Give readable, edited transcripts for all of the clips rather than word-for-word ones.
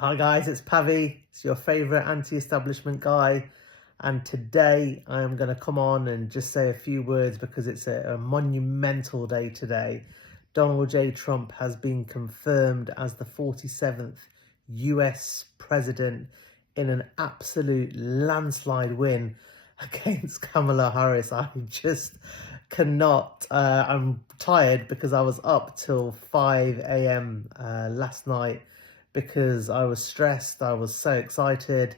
Hi guys, it's Pavi. It's your favourite anti-establishment guy. And today I am going to come on and just say a few words because it's a monumental day today. Donald J. Trump has been confirmed as the 47th US president in an absolute landslide win against Kamala Harris. I just cannot. I'm tired because I was up till 5 a.m. Last night because I was stressed. I was so excited.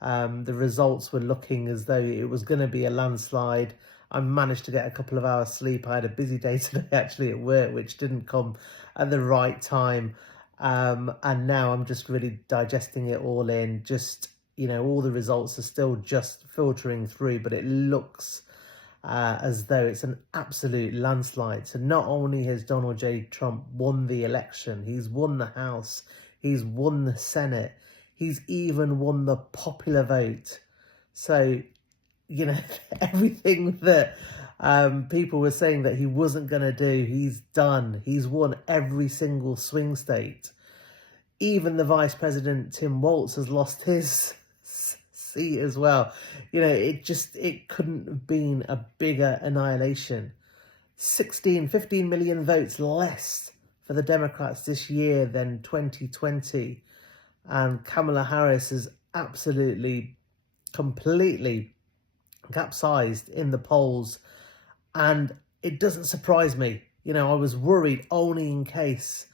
The results were looking as though it was going to be a landslide. I managed to get a couple of hours sleep. I had a busy day today actually at work, which didn't come at the right time. And now I'm just really digesting it all in. Just, all the results are still just filtering through, but it looks as though it's an absolute landslide. So not only has Donald J. Trump won the election, he's won the House, he's won the Senate, he's even won the popular vote. So, everything that people were saying that he wasn't going to do, he's done. He's won every single swing state. Even the Vice President, Tim Walz, has lost his seat as well. It couldn't have been a bigger annihilation. 15 million votes less for the Democrats this year than 2020. And Kamala Harris is absolutely, completely capsized in the polls. And it doesn't surprise me. I was worried only in case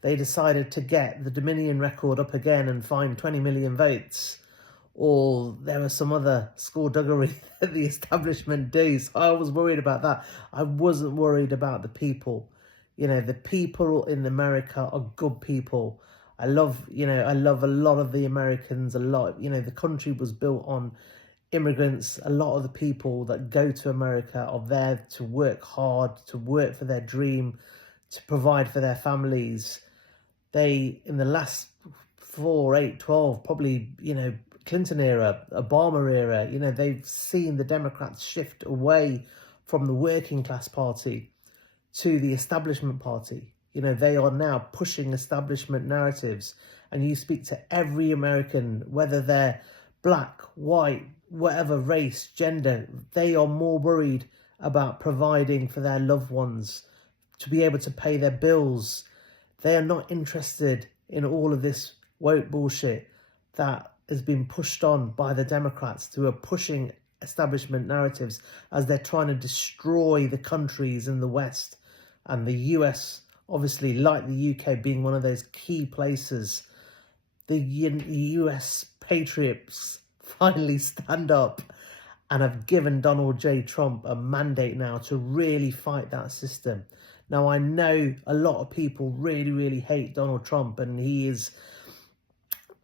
they decided to get the Dominion record up again and find 20 million votes, or there was some other skullduggery that the establishment do. So I was worried about that. I wasn't worried about the people. The people in America are good people. I love a lot of the Americans a lot. The country was built on immigrants. A lot of the people that go to America are there to work hard, to work for their dream, to provide for their families. They, in the last 4, 8, 12, probably, Clinton era, Obama era, they've seen the Democrats shift away from the working class party to the establishment party. They are now pushing establishment narratives. And you speak to every American, whether they're black, white, whatever race, gender, they are more worried about providing for their loved ones, to be able to pay their bills. They are not interested in all of this woke bullshit that has been pushed on by the Democrats, who are pushing establishment narratives as they're trying to destroy the countries in the West. And the US, obviously, like the UK, being one of those key places. The US patriots finally stand up and have given Donald J. Trump a mandate now to really fight that system. Now, I know a lot of people really, really hate Donald Trump, and he is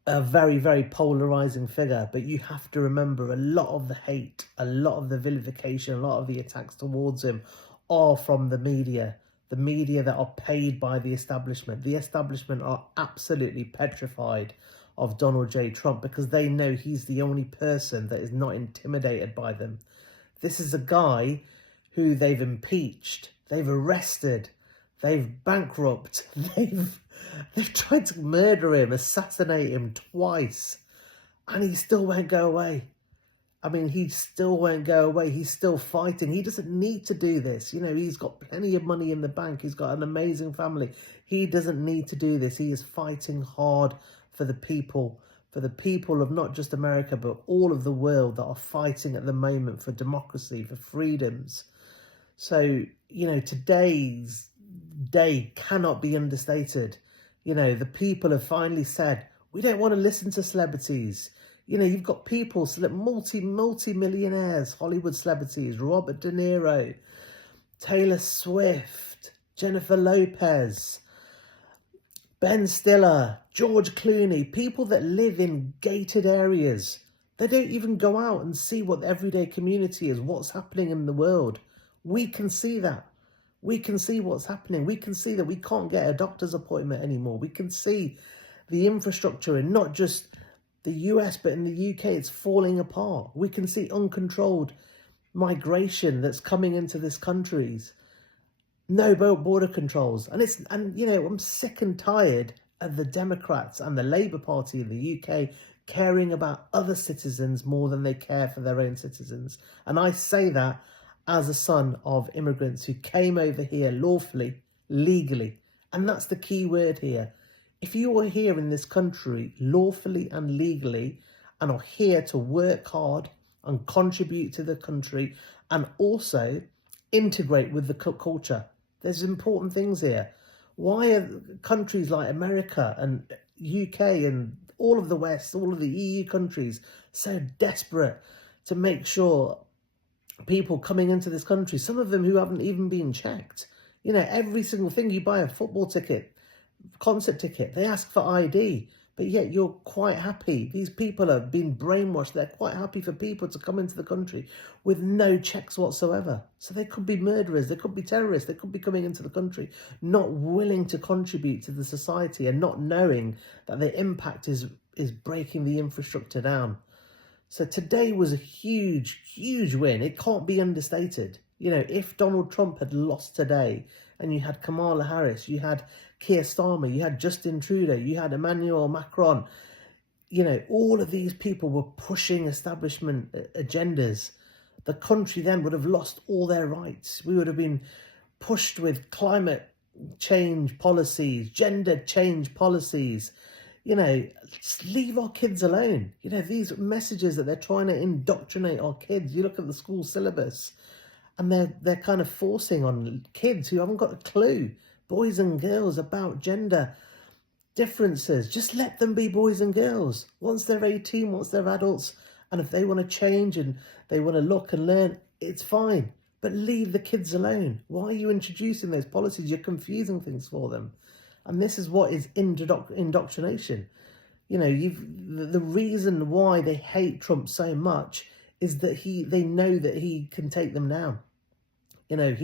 a very, very polarizing figure. But you have to remember, a lot of the hate, a lot of the vilification, a lot of the attacks towards him are from the media that are paid by the establishment. The establishment are absolutely petrified of Donald J. Trump because they know he's the only person that is not intimidated by them. This is a guy who they've impeached, they've arrested, they've bankrupted, they've tried to murder him, assassinate him twice, and he still won't go away. I mean, he still won't go away. He's still fighting. He doesn't need to do this. He's got plenty of money in the bank. He's got an amazing family. He doesn't need to do this. He is fighting hard for the people of not just America, but all of the world that are fighting at the moment for democracy, for freedoms. So, today's day cannot be understated. The people have finally said, we don't want to listen to celebrities. You've got people, multi-millionaires, Hollywood celebrities, Robert De Niro, Taylor Swift, Jennifer Lopez, Ben Stiller, George Clooney, people that live in gated areas. They don't even go out and see what the everyday community is, what's happening in the world. We can see that. We can see what's happening. We can see that we can't get a doctor's appointment anymore. We can see the infrastructure in not just the US, but in the UK, it's falling apart. We can see uncontrolled migration that's coming into this countries. No border controls. And I'm sick and tired the Democrats and the Labour Party in the UK caring about other citizens more than they care for their own citizens. And I say that as a son of immigrants who came over here lawfully, legally. And that's the key word here. If you are here in this country lawfully and legally and are here to work hard and contribute to the country and also integrate with the culture, there's important things here. Why are countries like America and UK and all of the West, all of the EU countries so desperate to make sure people coming into this country, some of them who haven't even been checked, you know, every single thing you buy, a football ticket, concert ticket, they ask for ID, but yet you're quite happy. These people have been brainwashed. They're quite happy for people to come into the country with no checks whatsoever. So they could be murderers, they could be terrorists, they could be coming into the country not willing to contribute to the society and not knowing that the impact is breaking the infrastructure down. So today was a huge, huge win. It can't be understated. You know, if Donald Trump had lost today and you had Kamala Harris, you had Keir Starmer, you had Justin Trudeau, you had Emmanuel Macron, you know, all of these people were pushing establishment agendas. The country then would have lost all their rights. We would have been pushed with climate change policies, gender change policies. You know, just leave our kids alone. You know, these messages that they're trying to indoctrinate our kids. You look at the school syllabus and they're kind of forcing on kids who haven't got a clue, boys and girls, about gender differences. Just let them be boys and girls. Once they're 18, once they're adults, and if they want to change and they want to look and learn, it's fine. But leave the kids alone. Why are you introducing those policies? You're confusing things for them. And this is what is indoctrination. You know, the reason why they hate Trump so much is that they know that he can take them down. You know,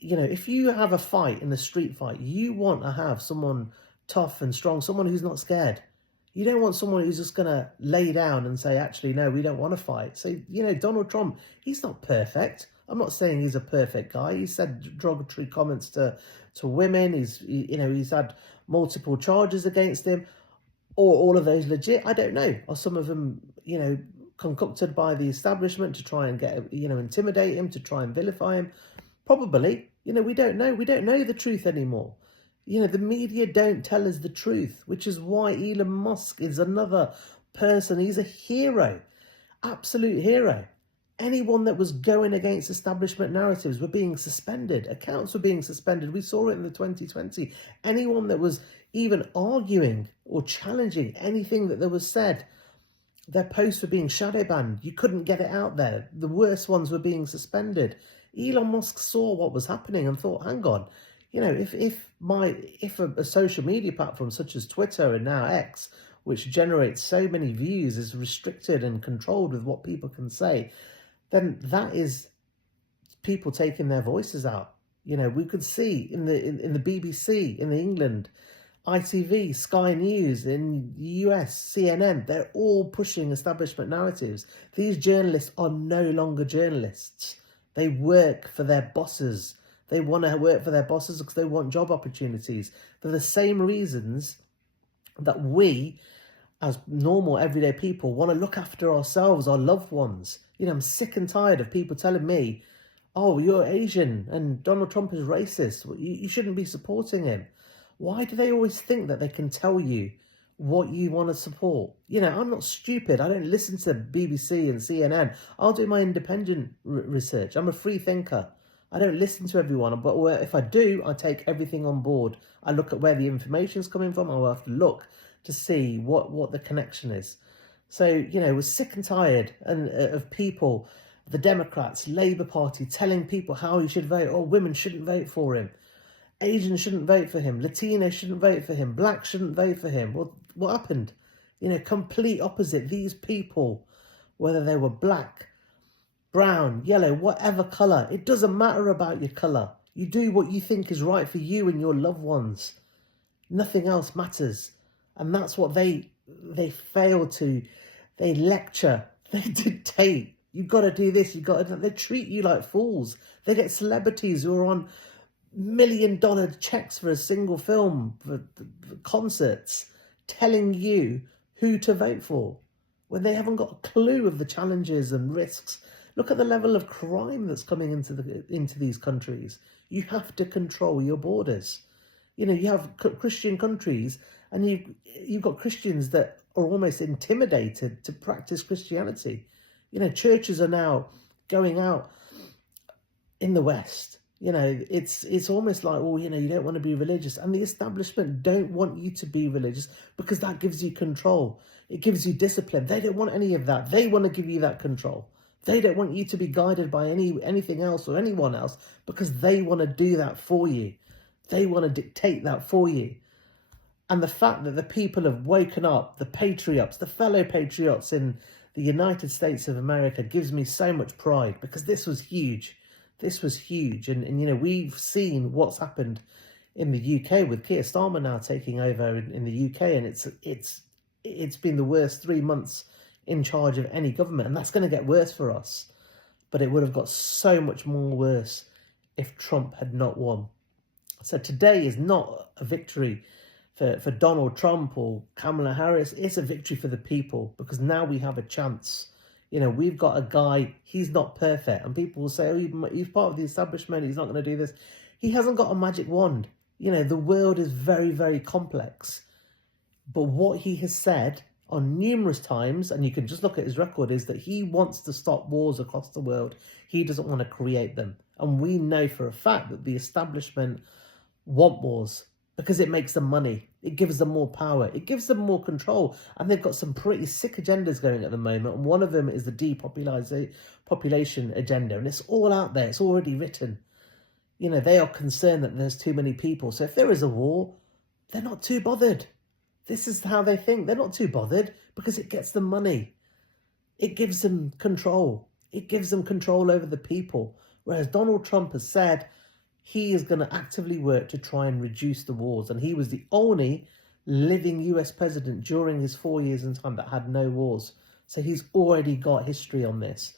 if you have a fight, in a street fight, you want to have someone tough and strong, someone who's not scared. You don't want someone who's just going to lay down and say, actually, no, we don't want to fight. So, you know, Donald Trump, he's not perfect. I'm not saying he's a perfect guy. He said derogatory comments to women. He's had multiple charges against him. Or all of those legit? I don't know. Or some of them, you know, concocted by the establishment to try and intimidate him, to try and vilify him. Probably. You know, we don't know. We don't know the truth anymore. You know, the media don't tell us the truth, which is why Elon Musk is another person. He's a hero, absolute hero. Anyone that was going against establishment narratives were being suspended. Accounts were being suspended. We saw it in the 2020. Anyone that was even arguing or challenging anything that was said, their posts were being shadow banned. You couldn't get it out there. The worst ones were being suspended. Elon Musk saw what was happening and thought, hang on, you know, if a social media platform such as Twitter and now X, which generates so many views, is restricted and controlled with what people can say, then that is people taking their voices out. You know, we could see in the BBC in England, ITV, Sky News in the US, CNN, they're all pushing establishment narratives. These journalists are no longer journalists. They work for their bosses. They want to work for their bosses because they want job opportunities for the same reasons that we, as normal everyday people, want to look after ourselves, our loved ones. You know, I'm sick and tired of people telling me, oh, you're Asian and Donald Trump is racist. You shouldn't be supporting him. Why do they always think that they can tell you what you want to support? You know, I'm not stupid. I don't listen to BBC and CNN. I'll do my independent research. I'm a free thinker. I don't listen to everyone, but if I do, I take everything on board. I look at where the information's coming from. I'll have to look to see what the connection is. So, you know, we're sick and tired of people, the Democrats, Labour Party, telling people how you should vote. Oh, women shouldn't vote for him. Asians shouldn't vote for him. Latinos shouldn't vote for him. Blacks shouldn't vote for him. Well, what happened? You know, complete opposite. These people, whether they were black, brown, yellow, whatever colour, it doesn't matter about your colour. You do what you think is right for you and your loved ones. Nothing else matters. And that's what they fail to. They lecture. They dictate. You've got to do this. They treat you like fools. They get celebrities who are on million-dollar checks for a single film, for concerts, telling you who to vote for when they haven't got a clue of the challenges and risks. Look at the level of crime that's coming into these countries. You have to control your borders. You know, you have Christian countries, and you've got Christians that are almost intimidated to practice Christianity. You know, churches are now going out in the West. You know, it's almost like, well, you know, you don't want to be religious, and the establishment don't want you to be religious because that gives you control. It gives you discipline. They don't want any of that. They want to give you that control. They don't want you to be guided by anything else or anyone else because they want to do that for you. They want to dictate that for you. And the fact that the people have woken up, the patriots, the fellow patriots in the United States of America, gives me so much pride, because this was huge. This was huge. And you know, we've seen what's happened in the UK with Keir Starmer now taking over in the UK, and it's been the worst 3 months in charge of any government, and that's going to get worse for us. But it would have got so much more worse if Trump had not won. So today is not a victory for Donald Trump or Kamala Harris. It's a victory for the people, because now we have a chance. You know, we've got a guy, he's not perfect, and people will say, oh, he's part of the establishment, he's not going to do this. He hasn't got a magic wand. You know, the world is very, very complex. But what he has said on numerous times, and you can just look at his record, is that he wants to stop wars across the world. He doesn't want to create them. And we know for a fact that the establishment want wars because it makes them money. It gives them more power. It gives them more control. And they've got some pretty sick agendas going at the moment. And one of them is the depopulation agenda. And it's all out there. It's already written. You know, they are concerned that there's too many people. So if there is a war, they're not too bothered. This is how they think. They're not too bothered because it gets them money. It gives them control. It gives them control over the people. Whereas Donald Trump has said he is going to actively work to try and reduce the wars. And he was the only living US president during his 4 years in time that had no wars. So he's already got history on this.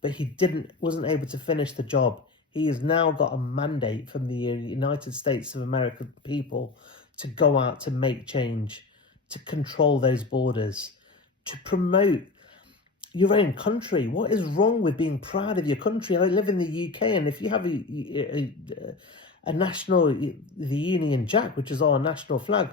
But he wasn't able to finish the job. He has now got a mandate from the United States of America people to go out to make change, to control those borders, to promote your own country. What is wrong with being proud of your country? I live in the UK, and if you have a national, the Union Jack, which is our national flag,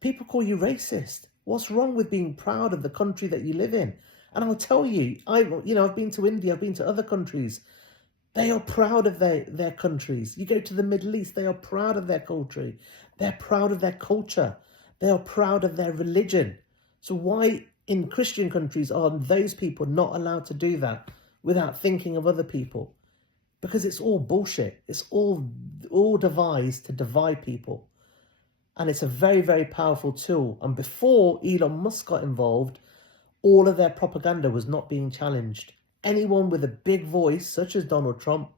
people call you racist. What's wrong with being proud of the country that you live in? And I'll tell you, I've been to India, I've been to other countries. They are proud of their countries. You go to the Middle East, they are proud of their country. They're proud of their culture. They are proud of their religion. So why in Christian countries are those people not allowed to do that without thinking of other people? Because it's all bullshit. It's all devised to divide people. And it's a very, very powerful tool. And before Elon Musk got involved, all of their propaganda was not being challenged. Anyone with a big voice, such as Donald Trump,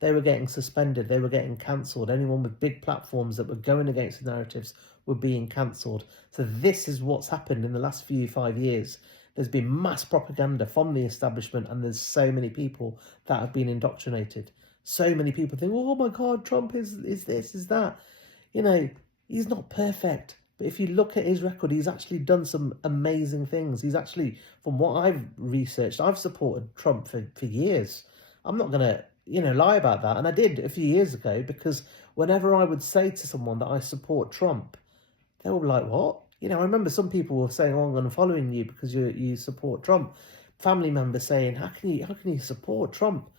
they were getting suspended. They were getting cancelled. Anyone with big platforms that were going against the narratives were being cancelled. So this is what's happened in the last 5 years. There's been mass propaganda from the establishment, and there's so many people that have been indoctrinated. So many people think, oh my God, Trump is this, is that. You know, he's not perfect. But if you look at his record, he's actually done some amazing things. He's actually, from what I've researched, I've supported Trump for years. I'm not going to, lie about that. And I did a few years ago, because whenever I would say to someone that I support Trump, they were like, what? I remember some people were saying, oh, I'm going to follow you because you support Trump. Family members saying, how can you support Trump?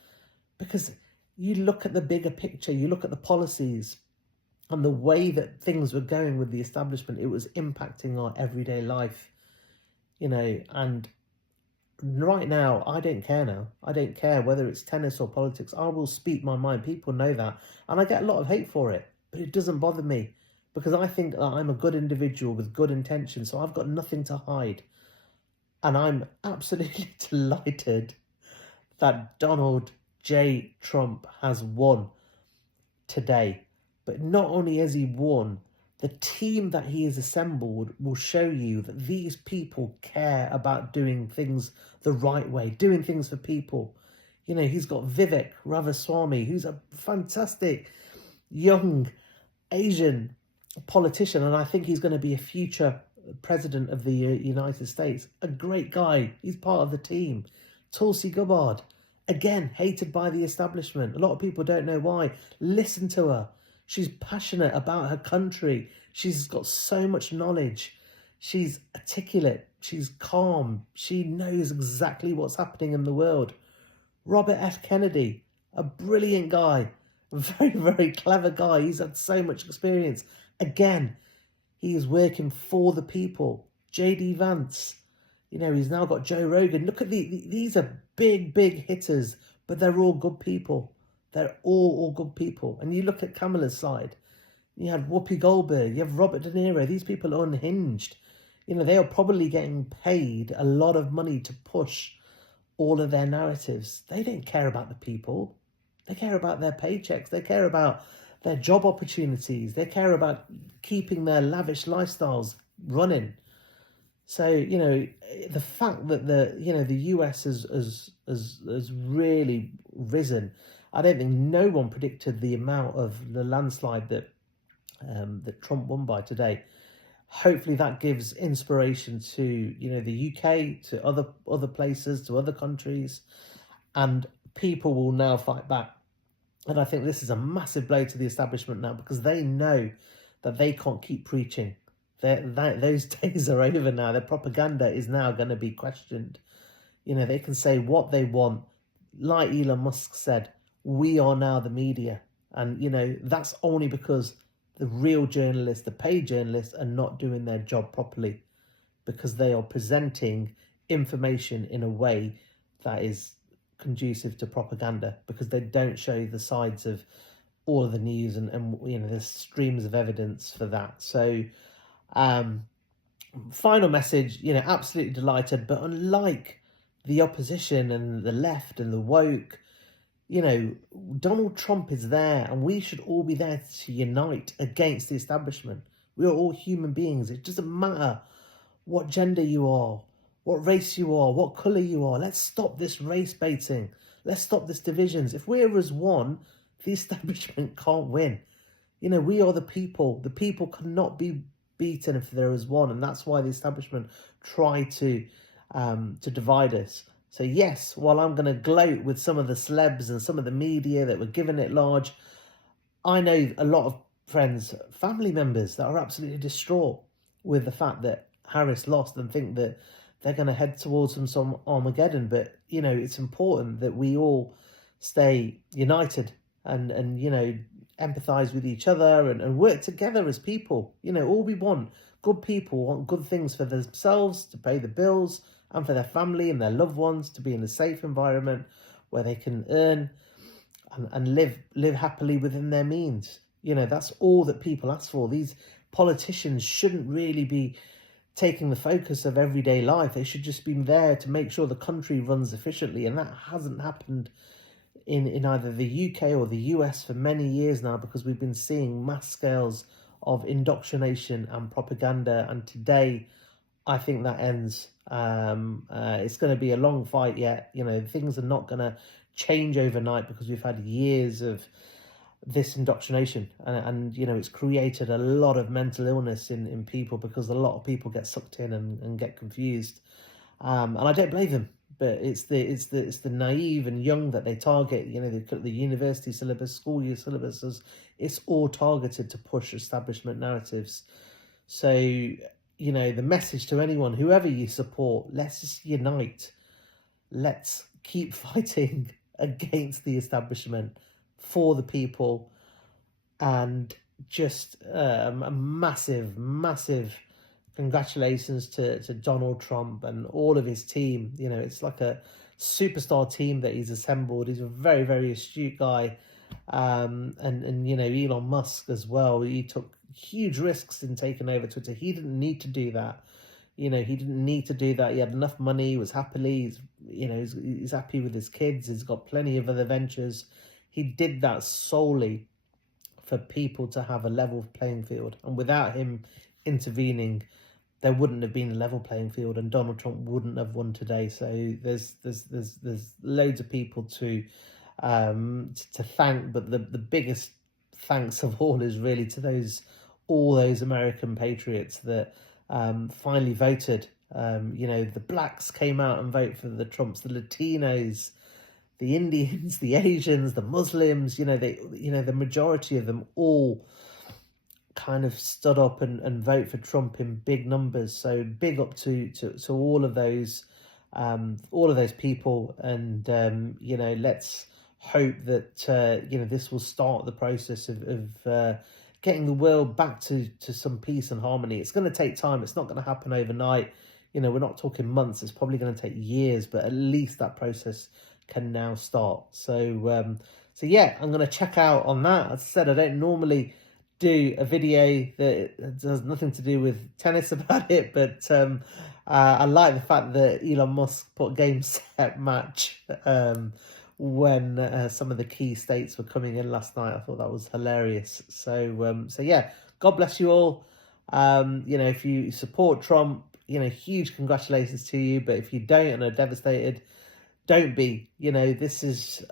Because you look at the bigger picture, you look at the policies, and the way that things were going with the establishment, it was impacting our everyday life, and right now, I don't care now. I don't care whether it's tennis or politics. I will speak my mind. People know that. And I get a lot of hate for it, but it doesn't bother me, because I think that I'm a good individual with good intentions, so I've got nothing to hide. And I'm absolutely delighted that Donald J. Trump has won today. But not only has he won, the team that he has assembled will show you that these people care about doing things the right way, doing things for people. He's got Vivek Ramaswamy, who's a fantastic young Asian politician, and I think he's going to be a future president of the United States. A great guy. He's part of the team. Tulsi Gabbard, again, hated by the establishment. A lot of people don't know why. Listen to her. She's passionate about her country. She's got so much knowledge. She's articulate. She's calm. She knows exactly what's happening in the world. Robert F. Kennedy, a brilliant guy. A very, very clever guy. He's had so much experience. Again, he is working for the people. J.D. Vance, he's now got Joe Rogan. Look at these are big, big hitters, but they're all good people. They're all good people. And you look at Kamala's side, you have Whoopi Goldberg, you have Robert De Niro. These people are unhinged. They are probably getting paid a lot of money to push all of their narratives. They don't care about the people. They care about their paychecks. They care about their job opportunities. They care about keeping their lavish lifestyles running. So, the fact that the US has really risen. I don't think no one predicted the amount of the landslide that Trump won by today. Hopefully that gives inspiration to, the UK, to other places, to other countries, and people will now fight back. And I think this is a massive blow to the establishment now, because they know that they can't keep preaching. Those days are over now. Their propaganda is now going to be questioned. They can say what they want. Like Elon Musk said, we are now the media. And, that's only because the real journalists, the paid journalists, are not doing their job properly, because they are presenting information in a way that is conducive to propaganda, because they don't show the sides of all of the news and there's streams of evidence for that. So final message, absolutely delighted, but unlike the opposition and the left and the woke, Donald Trump is there, and we should all be there to unite against the establishment. We are all human beings. It doesn't matter what gender you are, what race you are, what colour you are. Let's stop this race baiting. Let's stop this divisions. If we're as one, the establishment can't win. We are the people. The people cannot be beaten if they're as one, and that's why the establishment try to divide us. So yes, while I'm going to gloat with some of the celebs and some of the media that were giving it large, I know a lot of friends, family members that are absolutely distraught with the fact that Harris lost and think that they're going to head towards some Armageddon. But, it's important that we all stay united and empathise with each other and work together as people. All we want, good people want good things for themselves, to pay the bills, and for their family and their loved ones, to be in a safe environment where they can earn and live happily within their means. That's all that people ask for. These politicians shouldn't really be taking the focus of everyday life. They should just be there to make sure the country runs efficiently, and that hasn't happened in either the UK or the US for many years now, because we've been seeing mass scales of indoctrination and propaganda, and today I think that ends. It's going to be a long fight yet. Things are not going to change overnight, because we've had years of this indoctrination, and it's created a lot of mental illness in people, because a lot of people get sucked in and get confused, and I don't blame them. But it's the naive and young that they target. The university syllabus, school year syllabuses, it's all targeted to push establishment narratives. So the message to anyone, whoever you support, let's just unite. Let's keep fighting against the establishment for the people, and just a massive, massive congratulations to Donald Trump and all of his team. It's like a superstar team that he's assembled. He's a very, very astute guy. And Elon Musk as well. He took huge risks in taking over Twitter. He didn't need to do that. He didn't need to do that. He had enough money. He was happily, he's happy with his kids. He's got plenty of other ventures. He did that solely for people to have a level playing field. And without him intervening, there wouldn't have been a level playing field, and Donald Trump wouldn't have won today. So there's loads of people to thank, but the biggest thanks of all is really to all those American patriots that finally voted. The blacks came out and voted for the Trumps, the Latinos, the Indians, the Asians, the Muslims. The majority of them all kind of stood up and vote for Trump in big numbers. So big up to all of those people, and let's hope that this will start the process of getting the world back to some peace and harmony. It's going to take time. It's not going to happen overnight. We're not talking months. It's probably going to take years, but at least that process can now start. So yeah, I'm going to check out on that. As I said, I don't normally do a video that has nothing to do with tennis about it, but I like the fact that Elon Musk put game set match when some of the key states were coming in last night. I thought that was hilarious. So yeah, God bless you all. If you support Trump, huge congratulations to you. But if you don't and are devastated, don't be. This is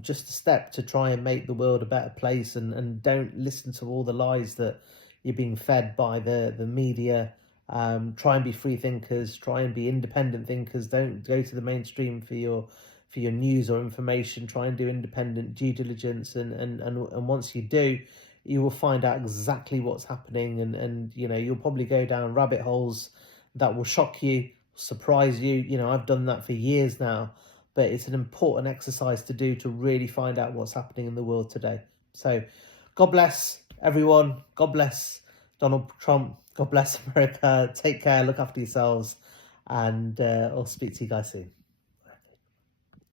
just a step to try and make the world a better place, and don't listen to all the lies that you're being fed by the media. Try and be free thinkers, try and be independent thinkers. Don't go to the mainstream for your news or information. Try and do independent due diligence, and once you do, you will find out exactly what's happening, and you'll probably go down rabbit holes that will shock you, surprise you. I've done that for years now, but it's an important exercise to do to really find out what's happening in the world today. So God bless everyone. God bless Donald Trump. God bless America. Take care. Look after yourselves. And I'll speak to you guys soon.